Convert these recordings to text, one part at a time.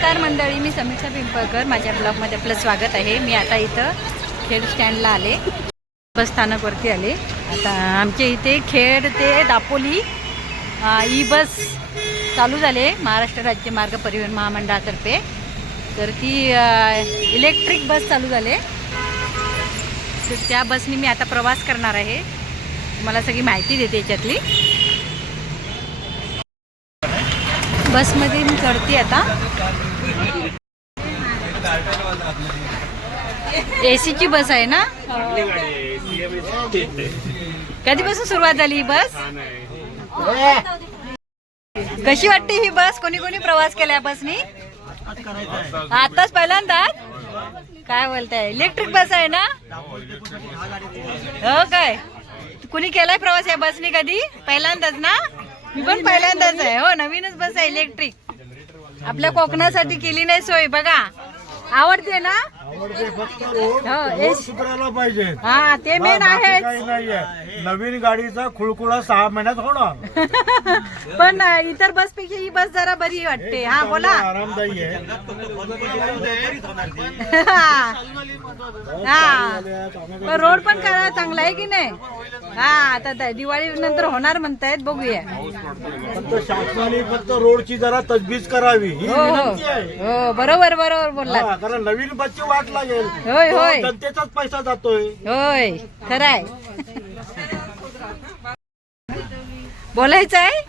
नमस्कार मंडळी मी समीक्षा पिंपळकर. माझ्या ब्लॉगमध्ये आपलं स्वागत आहे. मी आता इथं खेड स्टँडला आले. बस स्थानकवरती आले. आता आमच्या इथे खेड ते दापोली ई बस चालू झाले महाराष्ट्र राज्य मार्ग परिवहन महामंडळातर्फे. तर ती इलेक्ट्रिक बस चालू झाले. तर त्या बसनी मी आता प्रवास करणार आहे. तुम्हाला सगळी माहिती देते याच्यातली. बसमध्ये मी चढते आता. एसीची बस आहे ना? कधीपासून सुरुवात झाली ही बस? कशी वाटते ही बस? कोणी कोणी प्रवास केला बसनी? आताच पहिल्यांदा काय बोलताय? इलेक्ट्रिक बस आहे ना? हो काय? कुणी केलाय प्रवास या बसनी कधी? पहिल्यांदाच ना? मी पण पहिल्यांदाच आहे. हो नवीनच बस आहे इलेक्ट्रिक. आपल्या कोकणासाठी केली नाही सोय बघा. आवडते ना? आवडते फक्त रोड हो, रोड एस- सुधारायला पाहिजे. हा ते मेन बाकी आहे नाहीये. नवीन गाडीचा खुळकुळा सहा महिन्यात होणार. पण अ, इतर बसपेक्षा ही बस जरा बरी वाटते. हा बोला. आरामदायी आहे. हा. पण रोड पण करा चांगला आहे की नाही? हा आता द- दिवाळी नंतर होणार म्हणतायत बघूया. फक्त शासनाने फक्त रोडची जरा तजबीज करावी. ही हो हो. विनंती आहे. हो बरोबर बरोबर बोललात. हा, कारण नवीन बसची वाट लागेल. होय, होय. तो जनतेचाच पैसा जातोय. होय खरंय. बोलायचं आहे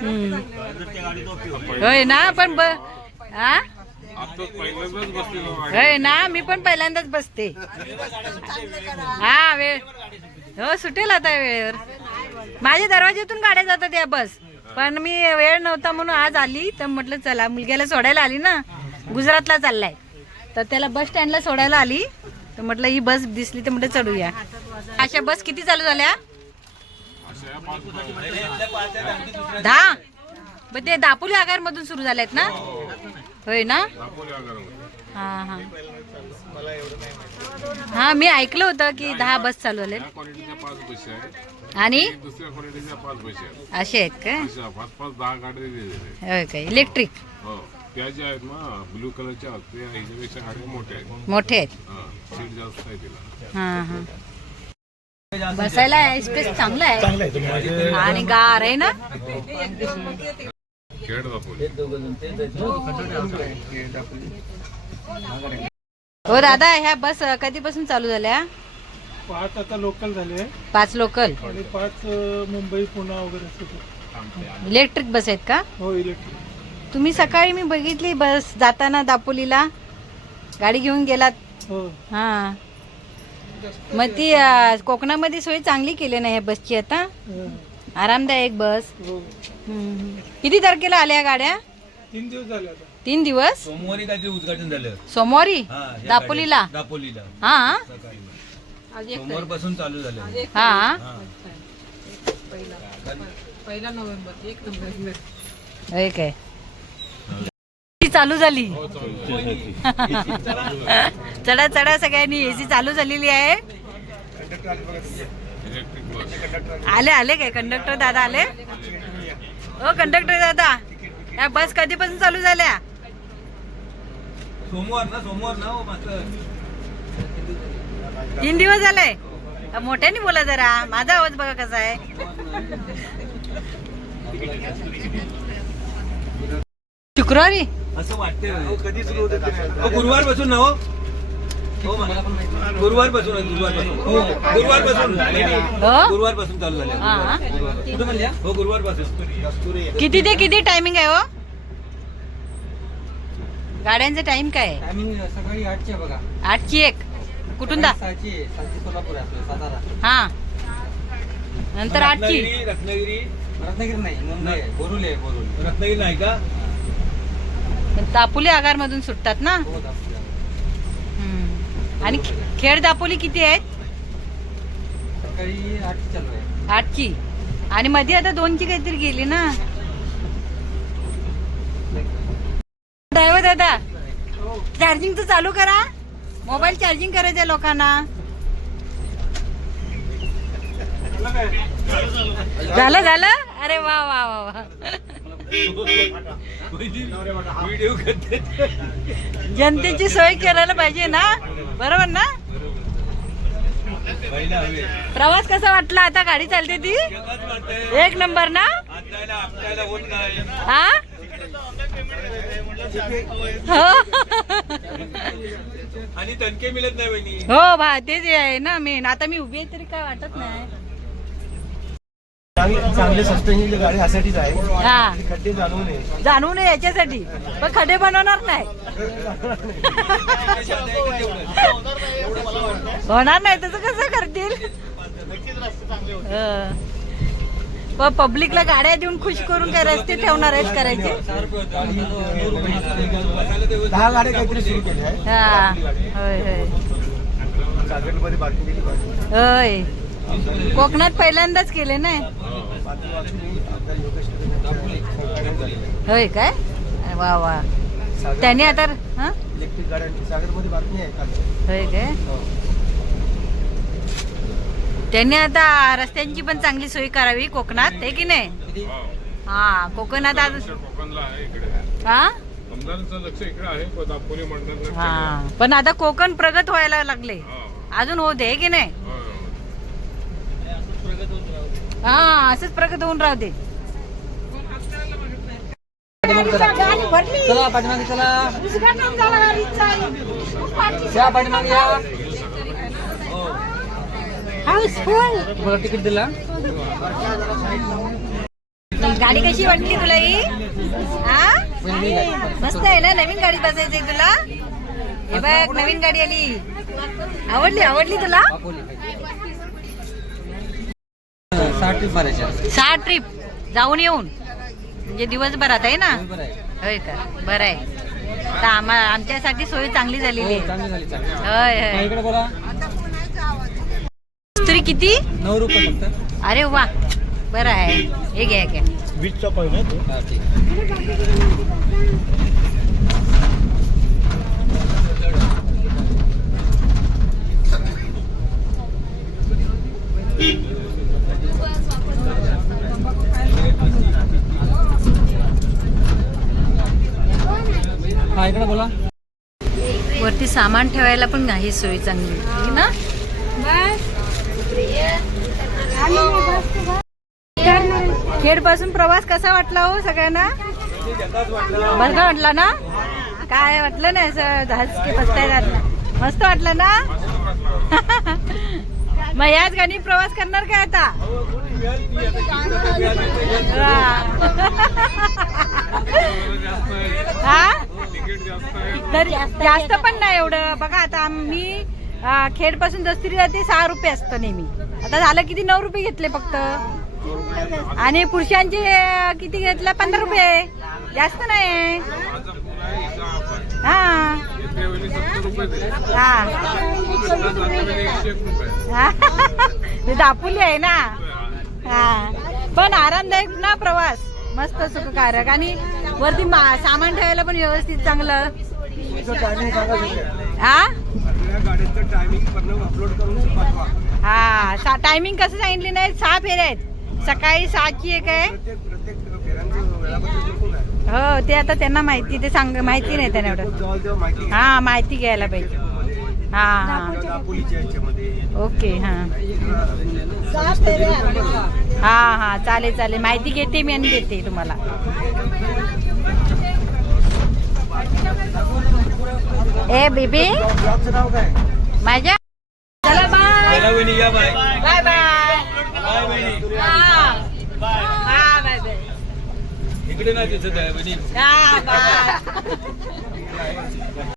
हम्म. होय ना पण ब हा होय ना मी पण पहिल्यांदाच बसते. हा वेळ. हो सुटेल आता वेळेवर. माझ्या दरवाज्यातून गाड्या जातात या बस. पण मी वेळ नव्हता म्हणून आज आली तर म्हटलं चला मुलग्याला सोडायला आली ना. गुजरातला चाललाय. तर त्याला बस स्टँडला सोडायला आली. तर म्हटलं ही बस दिसली तर म्हटलं चढूया. अशा बस किती चालू झाल्या? दहा? मग ते दापोली आगार मधून सुरू झाल्यात ना? होय ना? हा हा. हा मी ऐकलं होतं की दहा बस चालू झाले आहेत आणि आहेत असे आहेत. का? आहेत इलेक्ट्रिक त्या ज्या आहेत ना ब्लू कलरच्या त्या ह्याच्यापेक्षा गाड्या मोठ्या आहेत. मोठे आहेत? हा सीट जास्त आहे तिला. हा हा. बसायला स्पेस चांगला आहे. चांगलं आहे तुम्ही आणि गार आहे ना? खेळ दाखवली हो दादा ह्या बस कधीपासून चालू झाल्या? पाच आता लोकल झाले. पाच लोकल आणि पाच अ, मुंबई पुणे वगैरे इलेक्ट्रिक बस आहेत का? हो इलेक्ट्रिक. तुम्ही सकाळी मी बघितली बस जाताना दापोलीला. गाडी घेऊन गेलात. हो. हा. मग ती अं, कोकणामध्ये सोय चांगली केली ना ह्या बसची आता. हो, आरामदायक बस. हो. हम्म. किती तारखेला आल्या या गाड्या? तीन दिवस झाले आता. तीन दिवस? सोमवारी काहीतरी उद्घाटन झालं. सोमवारी? हा, या दापोलीला? गाडीत- दापोलीला. हा? सोमवारपासून चालू झालं. हा. हा. होय काय? चालू झाली. चढा चढा सगळ्यांनी. एसी चालू झालेली आहे. आले आले काय? कंडक्टर दादा आले? हो कंडक्टर दादा. या बस कधीपासून चालू झाल्या? सोमवार ना सोमवार ना हो तीन दिवस झाले. मोठ्याने बोला जरा. माझा आवाज बघा कसा आहे. शुक्रवारी? असं वाटतंय. कधी सुरू गुरुवारपासून ना हो. हो, गुरुवारपासून गुरुवारपासून. हो गुरुवारपासून. हो. गुरुवारपासून चालू झाले हा. कुठं म्हणल्या हो गुरुवारपासून. किती ते किती टायमिंग आहे हो? गाड्यांचं टाइम काय टायमिंग सकाळी आठची आहे बघा. आठची एक. कुठून दा? सहाची सोलापूर हा. नंतर आठची. रत्नागिरी रत्नागिरी. रत्नागिरी नाही मुंबई बोरुली बोरुली. रत्नागिरी नाही का? दापोली आगार मधून सुटतात ना? हो. आणि खेड दापोली किती आहेत? आठची आणि मध्ये आता दोनची काहीतरी गेली ना? ड्रायव्हर दादा चार्जिंग तर चालू करा. मोबाईल चार्जिंग करायचंय लोकांना. झालं झालं? अरे वा वा वा वा. जनतेची सोय करायला पाहिजे ना? बरोबर ना? प्रवास कसा वाटला? आता गाडी चालते ती? एक नंबर ना? हा? हो. आणि तणके मिळत नाही हो भा तेच आहे ना मेन आता मी उभी आहे तरी काय वाटत नाही. चांगले चांगले सस्टेनची गाडी ह्यासाठीच आहे. हा. खड्डे जाणवू नये जाणून याच्यासाठी. पण खडे बनवणार नाही. होणार नाही तसं कसं करतील? हं. पण पब्लिकला गाड्या देऊन खुश करून काय रस्ते ठेवणार आहेत करायचे? दहा गाड्या काहीतरी सुरू केल्या आहे हा. होय होय. मध्ये बाकी केली पाहिजे होय. कोकणात पहिल्यांदाच केले नाही होय काय? वा वा. त्याने आता हा? इलेक्ट्रिक गाड्यांची सागरमध्ये बातमी आहे काल. होय काय? हो. त्यांनी आता रस्त्यांची पण चांगली सोय करावी कोकणात आहे की नाही? हा. कोकणात आज कोकणला आहे इकडे. हा? आमदारांचं लक्ष इकडे आहे पण दापोली मंडळात हा. पण आता कोकण प्रगत व्हायला लागले. अजून होते आहे की नाही? हा असंच प्रगत होऊन राहते. चला पाठीमागे चला. या पाठीमागे या. मला तिकीट दिला गाडी कशी वाटली तुला ही? हा? मस्त आहे ना नवीन गाडी बसायचंय तुला? हे बघ नवीन गाडी आली. आवडली आवडली तुला? साठ ट्रिप मारायच्या सहा ट्रिप जाऊन येऊन. म्हणजे दिवसभरात आहे ना? बरं आहे. होय का? बरं आहे. तर आम्हा आमच्यासाठी सोय चांगली झालेली हो, आहे चांगली झाली चांगली होय हा, होय इकडे बोला? तरी किती? नऊ रुपये फक्त. अरे वा. बरं आहे. हे घ्या घ्या. वीजचा पॉईंट आहे तो. हा ठीक आहे हा इकडे बोला वरती सामान ठेवायला पण नाही सोय चांगली ना? खेडपासून प्रवास कसा वाटला हो सगळ्यांना? बरं का वाटला ना? काय वाटलं नाही असं जहाज की बसताय घातला मस्त वाटलं ना? मग याच गाणी प्रवास करणार काय आता? हा? तर जास्त पण नाही एवढं. बघा आता मी खेडपासून दस्तुरी जाते सहा रुपये असतं नेहमी. आता झालं किती? नऊ रुपये घेतले फक्त. आणि पुरुषांचे किती घेतलं? पंधरा रुपये. जास्त नाही. हा. हा. दापोली आहे ना. हा. पण आरामदायक ना प्रवास. मस्त सुखकारक. आणि वरती मा- सामान ठेवायला पण व्यवस्थित चांगलं. हा? टायमिंग हा टायमिंग कसं सांगितली नाही सहा फेऱ्या आहेत. सकाळी सहाची एक आहे? हो ते आता त्यांना माहिती ते सांग माहिती नाही त्यांना एवढं. माहिती हा माहिती घ्यायला पाहिजे. हा. ओके हा. हा हा चालेल चालेल. माहिती घेते मी आणि देते तुम्हाला. ए बेबी? माझ्या चला bye. Bye. Bye bye. Bye वहिनी. Bye bye. इकडे नाही दिसत आहे